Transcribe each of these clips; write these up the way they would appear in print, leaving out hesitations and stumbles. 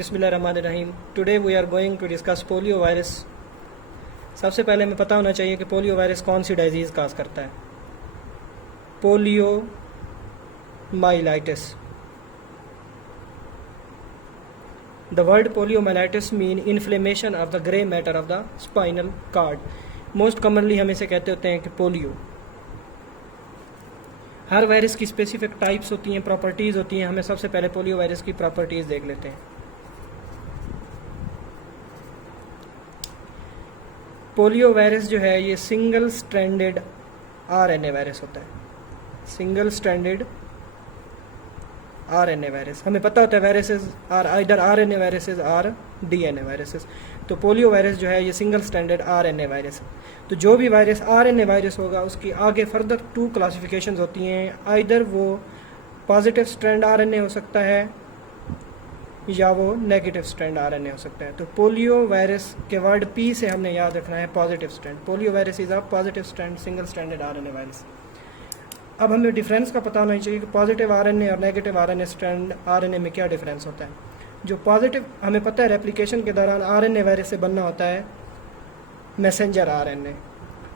बिस्मिल्लाहिर्रहमानिर्रहीम। Today we are going to discuss polio virus. सबसे पहले हमें पता होना चाहिए कि पोलियो वायरस कौन सी डिजीज़ काज करता है। Polio myelitis. The word polio myelitis mean inflammation of the grey matter of the spinal cord. Most commonly हम इसे कहते होते हैं कि पोलियो। हर वायरस की स्पेसिफिक टाइप्स होती हैं, प्रॉपर्टीज़ होती हैं। हमें सबसे पहले पोलियो वायरस की प्रॉपर्टीज़ देख लेते हैं। पोलियो वायरस जो है ये सिंगल स्ट्रैंडेड आरएनए वायरस होता है। Single stranded RNA virus. हमें पता होता है viruses are either RNA viruses are DNA viruses. तो पोलियो वायरस जो है ये सिंगल स्ट्रैंडेड आरएनए वायरस है। तो जो भी वायरस आरएनए वायरस होगा उसकी आगे फर्दर 2 क्लासिफिकेशंस होती हैं। आइदर वो पॉजिटिव स्ट्रैंड आरएनए हो सकता है या वो नेगेटिव स्ट्रैंड आरएनए हो सकता है। तो पोलियो वायरस के वर्ड पी से हमने याद रखना है positive strand. Polio virus is a positive strand single stranded RNA virus. अब हमें डिफरेंस का पता होना चाहिए कि पॉजिटिव आरएनए और नेगेटिव आरएनए स्ट्रैंड आरएनए में क्या डिफरेंस होता है। जो पॉजिटिव हमें पता है रेप्लिकेशन के दौरान आरएनए वायरस से बनना होता है मैसेंजर आरएनए,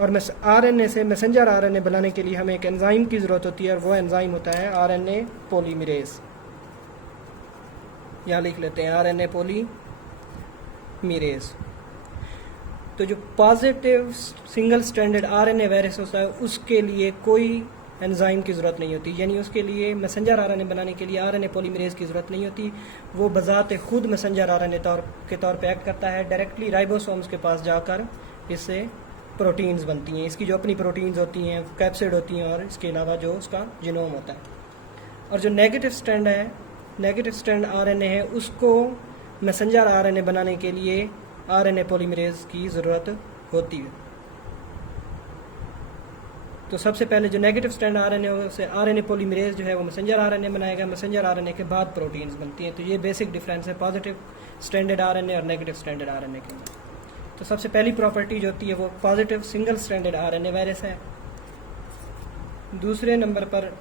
और आरएनए से मैसेंजर आरएनए बनाने के लिए हमें एक एंजाइम की ज़रूरत होती है और वो एंजाइम होता है आरएनए पॉलीमरेज। यहाँ लिख लेते हैं आरएनए पॉलीमरेज। तो जो positive single stranded RNA virus होता है उसके लिए कोई एंजाइम की ज़रूरत नहीं होती, यानी उसके लिए मैसेंजर आरएनए बनाने के लिए आरएनए पॉलीमरेज की ज़रूरत नहीं होती। वो बजाते खुद मैसेंजर आरएनए के तौर पे एक्ट करता है। डायरेक्टली राइबोसोम्स के पास जाकर इससे प्रोटीन्स बनती हैं। इसकी जो अपनी प्रोटीन्स होती हैं, कैप्सिड होती हैं, और इसके अलावा जो उसका जीनोम होता है। और जो नेगेटिव स्ट्रैंड है, नेगेटिव स्ट्रैंड आरएनए है, उसको मैसेंजर आरएनए बनाने के लिए आरएनए पॉलीमरेज की ज़रूरत होती है। तो सबसे पहले जो नेगेटिव स्ट्रैंड आरएनए होगा उसे आरएनए पॉलीमरेज जो है वो मैसेंजर आरएनए बनाएगा। मैसेंजर आरएनए के बाद प्रोटीन्स बनती हैं। तो ये बेसिक डिफरेंस है पॉजिटिव स्ट्रैंडेड आरएनए और नेगेटिव स्ट्रैंडेड आरएनए के अंदर। तो सबसे पहली प्रॉपर्टी जो होती है वो positive single stranded RNA virus है। दूसरे नंबर पर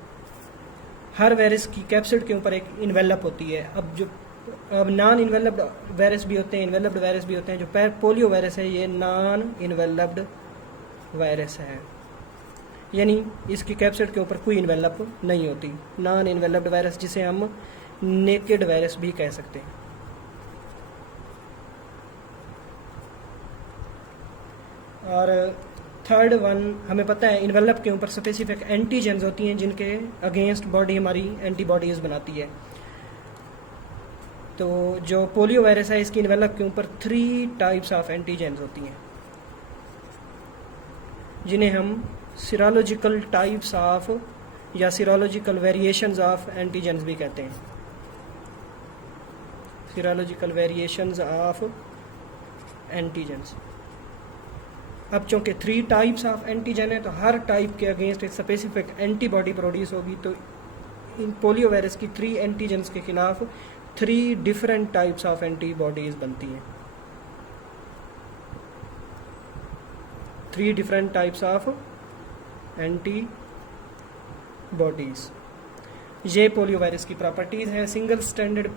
हर वायरस की कैप्सिड के ऊपर एक इन्वेलप होती है। अब नॉन इन्वेलप्ड वायरस भी होते हैं, इन्वेलप्ड वायरस भी होते हैं। जो पोलियो वायरस है ये नॉन इन्वेलप्ड वायरस है, यानी इसकी कैप्सिड के ऊपर कोई इन्वेलप नहीं होती। नॉन इन्वेलप्ड वायरस, जिसे हम नेकेड वायरस भी कह सकते हैं। और थर्ड वन, हमें पता है इन्वेलप के ऊपर स्पेसिफिक एंटीजेंस होती हैं जिनके अगेंस्ट बॉडी हमारी एंटीबॉडीज बनाती है। तो जो पोलियो वायरस है इसकी इन्वेलप के ऊपर 3 टाइप्स ऑफ एंटीजेंस होती हैं जिन्हें हम सीरोलॉजिकल टाइप्स ऑफ या सीरोलॉजिकल वेरिएशंस ऑफ एंटीजेंस भी कहते हैं। Serological variations of antigens. अब चूंकि 3 टाइप्स ऑफ एंटीजन है तो हर टाइप के अगेंस्ट एक स्पेसिफिक एंटीबॉडी प्रोड्यूस होगी। तो इन पोलियो वायरस की 3 एंटीजेंस के खिलाफ 3 डिफरेंट टाइप्स ऑफ एंटीबॉडीज बनती हैं। 3 डिफरेंट टाइप्स ऑफ एंटीबॉडीज। ये पोलियो वायरस की प्रॉपर्टीज हैं। सिंगल स्ट्रैंडेड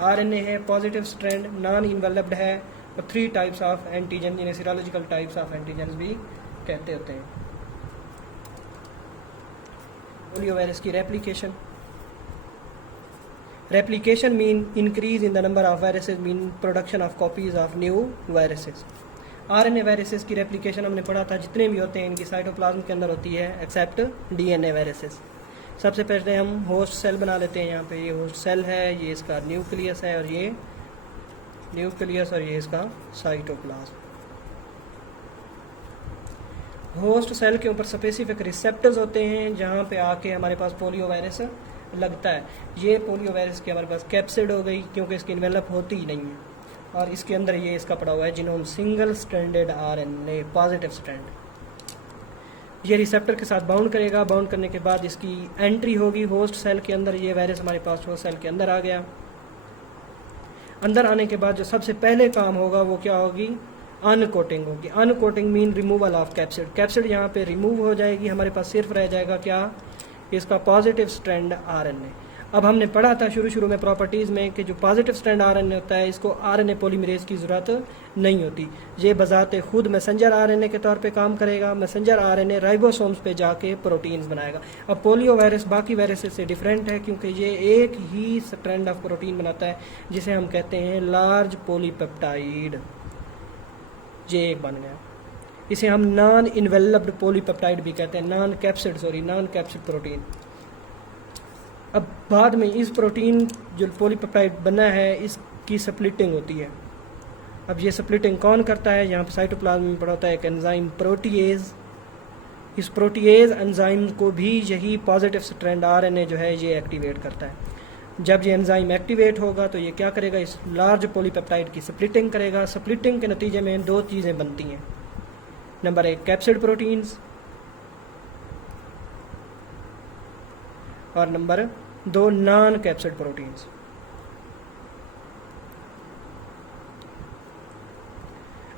आरएनए है, पॉजिटिव स्ट्रैंड, नॉन इन्वेलप्ड है, और 3 टाइप्स ऑफ एंटीजन जिन्हें सीरोलॉजिकल टाइप्स ऑफ एंटीजन भी कहते होते हैं। पोलियो वायरस की replication. Replication mean increase in the number of viruses, mean production of copies of new viruses. RNA viruses की replication हमने पढ़ा था, जितने भी होते हैं इनकी साइटोप्लाज्म के अंदर होती है एक्सेप्ट डीएनए वायरसेस। सबसे पहले हम होस्ट सेल बना लेते हैं। यहाँ पे ये होस्ट सेल है, ये इसका न्यूक्लियस है, और ये न्यूक्लियस, और ये इसका साइटोप्लाज्म। होस्ट सेल के ऊपर स्पेसिफिक रिसेप्टर्स होते हैं जहाँ पे आके हमारे पास पोलियो वायरस लगता है। ये पोलियो वायरस की हमारे पास कैप्सिड हो गई क्योंकि इसकी इन्वेलप होती ही नहीं है, और इसके अंदर ये इसका पड़ा हुआ है genome single stranded RNA positive strand. ये रिसेप्टर के साथ बाउंड करेगा। बाउंड करने के बाद इसकी एंट्री होगी होस्ट सेल के अंदर। ये वायरस हमारे पास होस्ट सेल के अंदर आ गया। अंदर आने के बाद जो सबसे पहले काम होगा वो क्या होगी, अनकोटिंग होगी। Uncoating mean removal of capsid. Capsid यहाँ पे रिमूव हो जाएगी। हमारे पास सिर्फ रह जाएगा क्या, इसका पॉजिटिव स्ट्रैंड आरएनए। अब हमने पढ़ा था शुरू में प्रॉपर्टीज़ में कि जो पॉजिटिव स्ट्रैंड आरएनए होता है इसको आरएनए पॉलीमरेज की ज़रूरत नहीं होती, ये बजाते खुद मैसेंजर आरएनए के तौर पे काम करेगा। मैसेंजर आरएनए राइबोसोम्स पे जाके प्रोटीन्स बनाएगा। अब पोलियो वायरस बाकी वायरसेस से डिफरेंट है क्योंकि ये एक ही स्ट्रैंड ऑफ प्रोटीन बनाता है जिसे हम कहते हैं लार्ज पॉलीपेप्टाइड। ये एक बन गया। इसे हम नॉन इन्वेलप्ड पॉलीपेप्टाइड भी कहते हैं, नॉन कैप्सिड प्रोटीन। अब बाद में इस प्रोटीन जो पॉलीपेप्टाइड बना है इसकी स्प्लिटिंग होती है। अब ये स्प्लिटिंग कौन करता है? यहाँ पर साइटोप्लाज्म में पड़ा होता है एक एंजाइम प्रोटीएज। इस प्रोटीएज एंजाइम को भी यही पॉजिटिव स्ट्रैंड आरएनए जो है ये एक्टिवेट करता है। जब ये एंजाइम एक्टिवेट होगा तो ये क्या करेगा? इस लार्ज पॉलीपेप्टाइड की स्प्लिटिंग करेगा। स्प्लिटिंग के नतीजे में दो चीज़ें बनती हैं। नंबर 1 कैप्सिड प्रोटीन्स और नंबर 2 नॉन कैप्सिड प्रोटीन्स।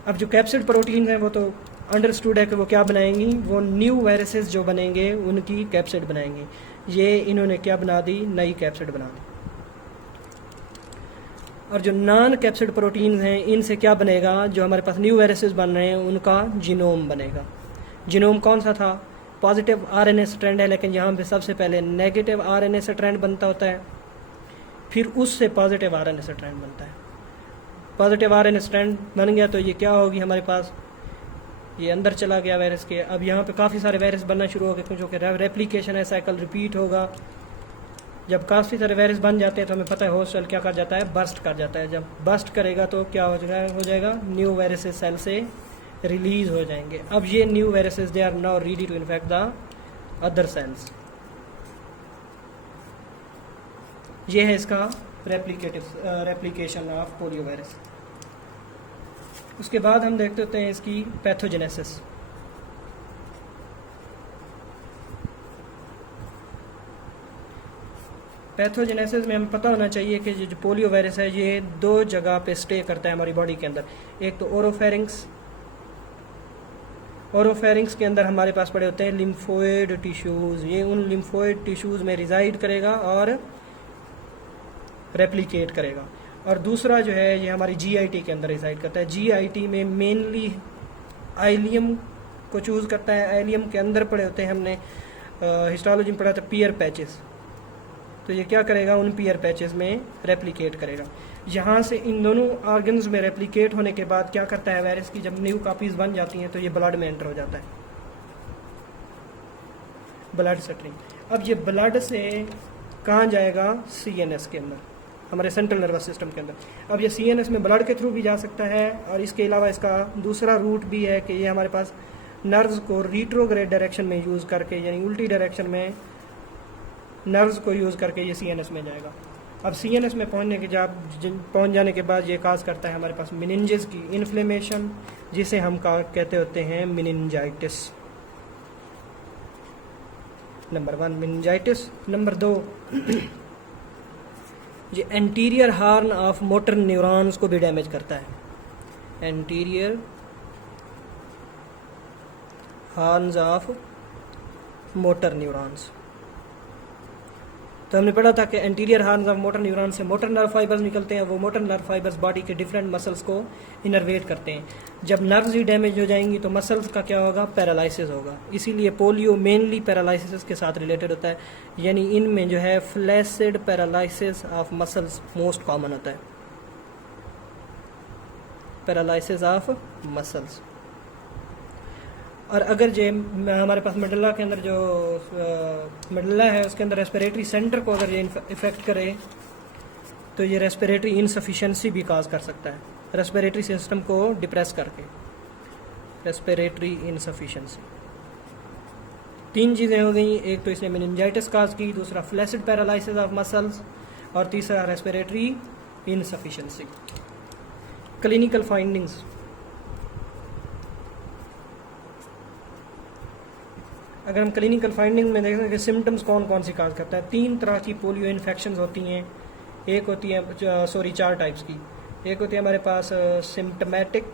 अब जो कैप्सिड प्रोटीन हैं वो तो अंडरस्टूड है कि वो क्या बनाएंगी, वो न्यू वायरसेस जो बनेंगे उनकी कैप्सिड बनाएंगी। ये इन्होंने क्या बना दी? नई कैप्सिड बना दी। और जो नॉन कैप्सिड प्रोटीन्स हैं इनसे क्या बनेगा? जो हमारे पास न्यू वायरसेस बन रहे हैं उनका जीनोम बनेगा। जीनोम कौन सा था? पॉजिटिव आरएनए स्ट्रैंड है, लेकिन यहाँ पे सबसे पहले नेगेटिव आरएनए स्ट्रैंड बनता होता है, फिर उससे पॉजिटिव आरएनए स्ट्रैंड बनता है। पॉजिटिव आरएनए स्ट्रैंड बन गया तो ये क्या होगी हमारे पास? ये अंदर चला गया वायरस के। अब यहाँ पे काफ़ी सारे वायरस बनना शुरू हो गए क्योंकि रेप्लिकेशन है, साइकिल रिपीट होगा। जब काफ़ी सारे वायरस बन जाते हैं तो हमें पता है होस्ट सेल क्या कर जाता है? बर्स्ट कर जाता है। जब बर्स्ट करेगा तो क्या हो जाएगा? न्यू वायरसेस सेल से रिलीज हो जाएंगे। अब ये new viruses they are now ready to infect the other cells. ये है इसका रेप्लिकेशन ऑफ पोलियो वायरस। उसके बाद हम देखते होते हैं इसकी पैथोजेनेसिस। पैथोजेनेसिस में हमें पता होना चाहिए कि जो पोलियो वायरस है ये दो जगह पे स्टे करता है हमारी बॉडी के अंदर। एक तो ओरोफेरिंक्स के अंदर हमारे पास पड़े होते हैं लिम्फोइड टिश्यूज़। ये उन लिम्फोइड टिश्यूज़ में रिजाइड करेगा और रेप्लिकेट करेगा। और दूसरा जो है ये हमारी जीआईटी के अंदर रिजाइड करता है। जीआईटी में मेनली आइलियम को चूज़ करता है। आइलियम के अंदर पड़े होते हैं, हमने हिस्टोलॉजी में पढ़ा था, पियर पैचेस। तो ये क्या करेगा? उन पियर पैचेस में रेप्लिकेट करेगा। यहाँ से इन दोनों ऑर्गन्स में रेप्लिकेट होने के बाद क्या करता है वायरस की? जब न्यू कॉपीज बन जाती हैं तो ये ब्लड में एंटर हो जाता है, ब्लड स्ट्रीम। अब ये ब्लड से कहाँ जाएगा? सीएनएस के अंदर, हमारे सेंट्रल नर्वस सिस्टम के अंदर। अब ये सीएनएस में ब्लड के थ्रू भी जा सकता है और इसके अलावा इसका दूसरा रूट भी है कि ये हमारे पास नर्व्स को रिट्रोग्रेड डायरेक्शन में यूज़ करके, यानी उल्टी डायरेक्शन में नर्व्स को यूज़ करके ये सीएनएस में जाएगा। अब सीएनएस में पहुंच जाने के बाद ये काज करता है हमारे पास मेनिंजेस की इन्फ्लेमेशन, जिसे हम कहते होते हैं मेनिंजाइटिस। Number 1 meningitis. नंबर 2 ये anterior horn of motor neurons को भी डैमेज करता है। Anterior horns of motor neurons. तो हमने पढ़ा था कि anterior horns of motor neuron से मोटर नर्व फाइबर्स निकलते हैं। वो मोटर नर्व फाइबर्स बॉडी के डिफरेंट मसल्स को इनर्वेट करते हैं। जब नर्व्स ही डैमेज हो जाएंगी तो मसल्स का क्या होगा? पैरालिसिस होगा। इसीलिए पोलियो मेनली पैरालिसिस के साथ रिलेटेड होता है, यानी इनमें जो है flaccid paralysis of muscles most common होता है। Paralysis of muscles. और अगर जो हमारे पास मेडुला के अंदर जो मेडुला है उसके अंदर रेस्पिरेटरी सेंटर को अगर ये इफेक्ट करे तो ये रेस्पिरेटरी इनसफिशिएंसी भी काज कर सकता है, रेस्पिरेटरी सिस्टम को डिप्रेस करके। रेस्पिरेटरी इनसफिशिएंसी 3 चीज़ें हो गई। एक तो इसने मेनिंजाइटिस काज की, दूसरा फ्लैसिड पैरालिसिस ऑफ मसल्स और तीसरा रेस्पिरेटरी इनसफिशिएंसी। Clinical findings. अगर हम क्लिनिकल फाइंडिंग में देखें कि सिम्टम्स कौन कौन सी काज करता है, 3 तरह की पोलियो इन्फेक्शंस होती हैं। एक होती है 4 टाइप्स की। एक होती है हमारे पास सिम्टमेटिक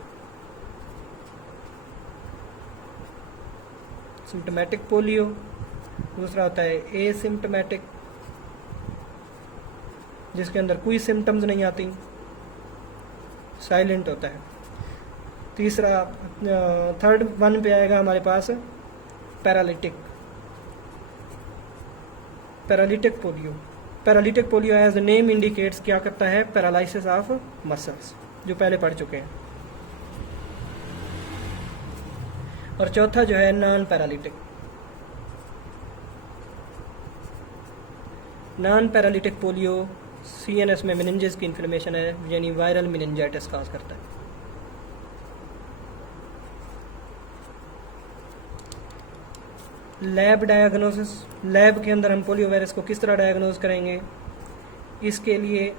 पोलियो, दूसरा होता है एसिम्टमेटिक जिसके अंदर कोई सिम्टम्स नहीं आती, साइलेंट होता है। तीसरा थर्ड वन पे आएगा हमारे पास paralytic polio. Paralytic polio as the name indicates क्या करता है, पैरालिसिस ऑफ मसल्स, जो पहले पढ़ चुके हैं। और चौथा जो है नॉन पैरालिटिक पोलियो CNS में मेनिंजेस की इन्फ्लेमेशन है, यानी वायरल मेनिंजाइटिस काज करता है। लैब डायग्नोसिस, लैब के अंदर हम पोलियो वायरस को किस तरह डायग्नोज करेंगे, इसके लिए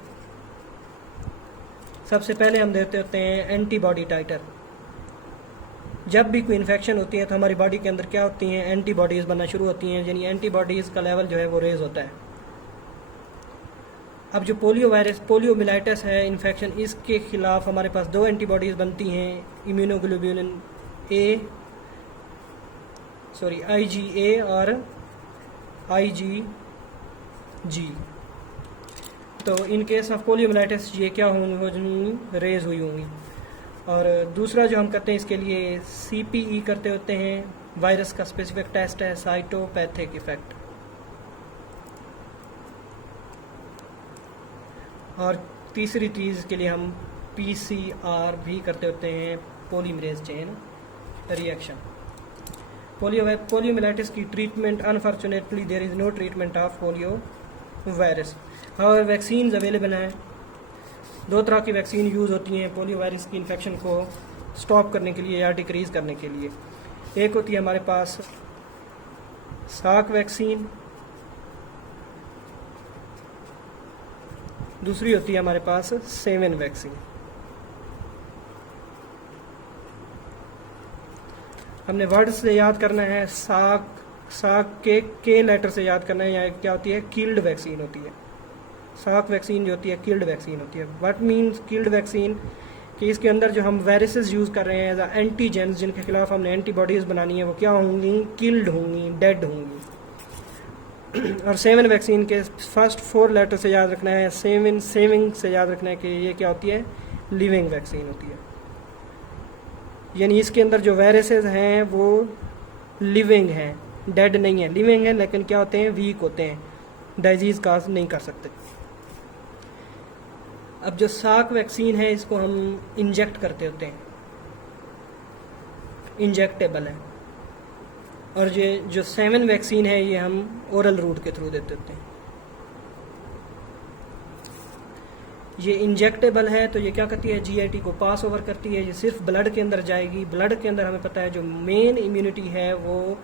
सबसे पहले हम देते होते हैं एंटीबॉडी टाइटर। जब भी कोई इन्फेक्शन होती है तो हमारी बॉडी के अंदर क्या होती हैं, एंटीबॉडीज़ बनना शुरू होती हैं, यानी एंटीबॉडीज़ का लेवल जो है वो रेज होता है। अब जो पोलियोमिलाइटिस है इन्फेक्शन, इसके खिलाफ हमारे पास दो एंटीबॉडीज़ बनती हैं, इम्यूनोग्लोबुलिन IgA और IgG। तो इन केस ऑफ पोलियोमिलाइटिस ये क्या होंगी, रेज हुई होंगी। और दूसरा जो हम करते हैं इसके लिए CPE करते होते हैं, वायरस का स्पेसिफिक टेस्ट है, साइटोपैथिक इफेक्ट। और तीसरी चीज़ के लिए हम PCR भी करते होते हैं, पॉलीमरेज चेन रिएक्शन। पोलियोमिलाइटिस की treatment, unfortunately there is no treatment of polio virus. However vaccine available हैं। दो तरह की वैक्सीन यूज़ होती हैं पोलियो वायरस की इन्फेक्शन को स्टॉप करने के लिए या डिक्रीज़ करने के लिए। एक होती है हमारे पास साक वैक्सीन, दूसरी होती है हमारे पास सेवन वैक्सीन। हमने वर्ड से याद करना है, साक के लेटर से याद करना है, या क्या होती है, किल्ड वैक्सीन होती है। साक वैक्सीन जो होती है किल्ड वैक्सीन होती है। व्हाट मीन्स किल्ड वैक्सीन, कि इसके अंदर जो हम वायरसेस यूज़ कर रहे हैं एज एंटीजेंस, जिनके खिलाफ हमने एंटीबॉडीज़ बनानी है, वो क्या होंगी, किल्ड होंगी, डेड होंगी। और सेवन वैक्सीन के फर्स्ट 4 लेटर से याद रखना है, सेविंग से याद रखना है कि ये क्या होती है, लिविंग वैक्सीन होती है। यानी इसके अंदर जो वायरसेस हैं वो लिविंग हैं, डेड नहीं है, लिविंग है, लेकिन क्या होते हैं, वीक होते हैं, डिजीज़ काज नहीं कर सकते। अब जो साक वैक्सीन है इसको हम इंजेक्ट करते होते हैं, इंजेक्टेबल है। और ये जो सेवन वैक्सीन है ये हम ओरल रूट के थ्रू देते होते हैं। ये इंजेक्टेबल है तो ये क्या करती है, GIT को पास ओवर करती है, ये सिर्फ ब्लड के अंदर जाएगी। ब्लड के अंदर हमें पता है जो मेन इम्यूनिटी है वो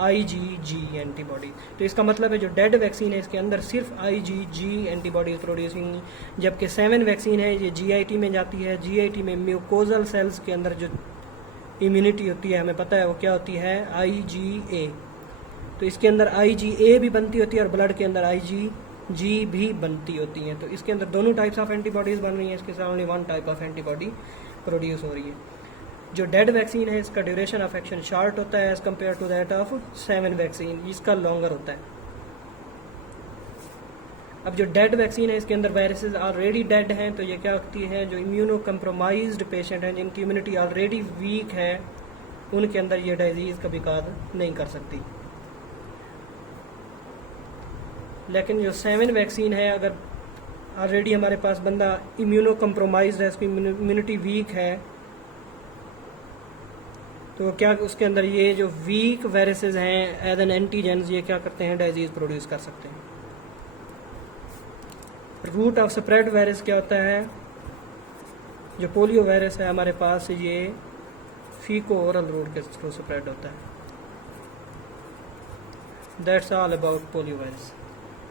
IgG एंटीबॉडी। तो इसका मतलब है जो डेड वैक्सीन है इसके अंदर सिर्फ IgG एंटीबॉडीज प्रोड्यूस होंगी, जबकि सेवन वैक्सीन है ये GIT में जाती है। GIT में म्यूकोजल सेल्स के अंदर जो इम्यूनिटी होती है हमें पता है वो क्या होती है, IgA। तो इसके अंदर IgA भी बनती होती है और ब्लड के अंदर IgG भी बनती होती है। तो इसके अंदर दोनों टाइप्स ऑफ एंटीबॉडीज़ बन रही हैं, इसके साथ only one type of antibody produce हो रही है। जो डेड वैक्सीन है इसका ड्यूरेशन ऑफ एक्शन शॉर्ट होता है as compare to that of seven vaccine, इसका लॉन्गर होता है। अब जो डेड वैक्सीन है इसके अंदर वायरसेस ऑलरेडी डेड हैं, तो ये क्या होती है, जो इम्यूनो कम्प्रोमाइज्ड पेशेंट हैं, जिनकी इम्यूनिटी ऑलरेडी वीक है, उनके अंदर ये डिजीज़ कभी काज नहीं कर सकती। लेकिन जो सेवन वैक्सीन है, अगर ऑलरेडी हमारे पास बंदा इम्यूनो कम्प्रोमाइज्ड है, उसकी इम्यूनिटी वीक है, तो क्या उसके अंदर ये जो वीक वायरसेस हैं एज एन एंटीजेंस, ये क्या करते हैं, डिजीज़ प्रोड्यूस कर सकते हैं। रूट ऑफ स्प्रेड वायरस क्या होता है, जो पोलियो वायरस है हमारे पास ये फीको ओरल रूट के थ्रू स्प्रेड होता है। That's all about polio virus.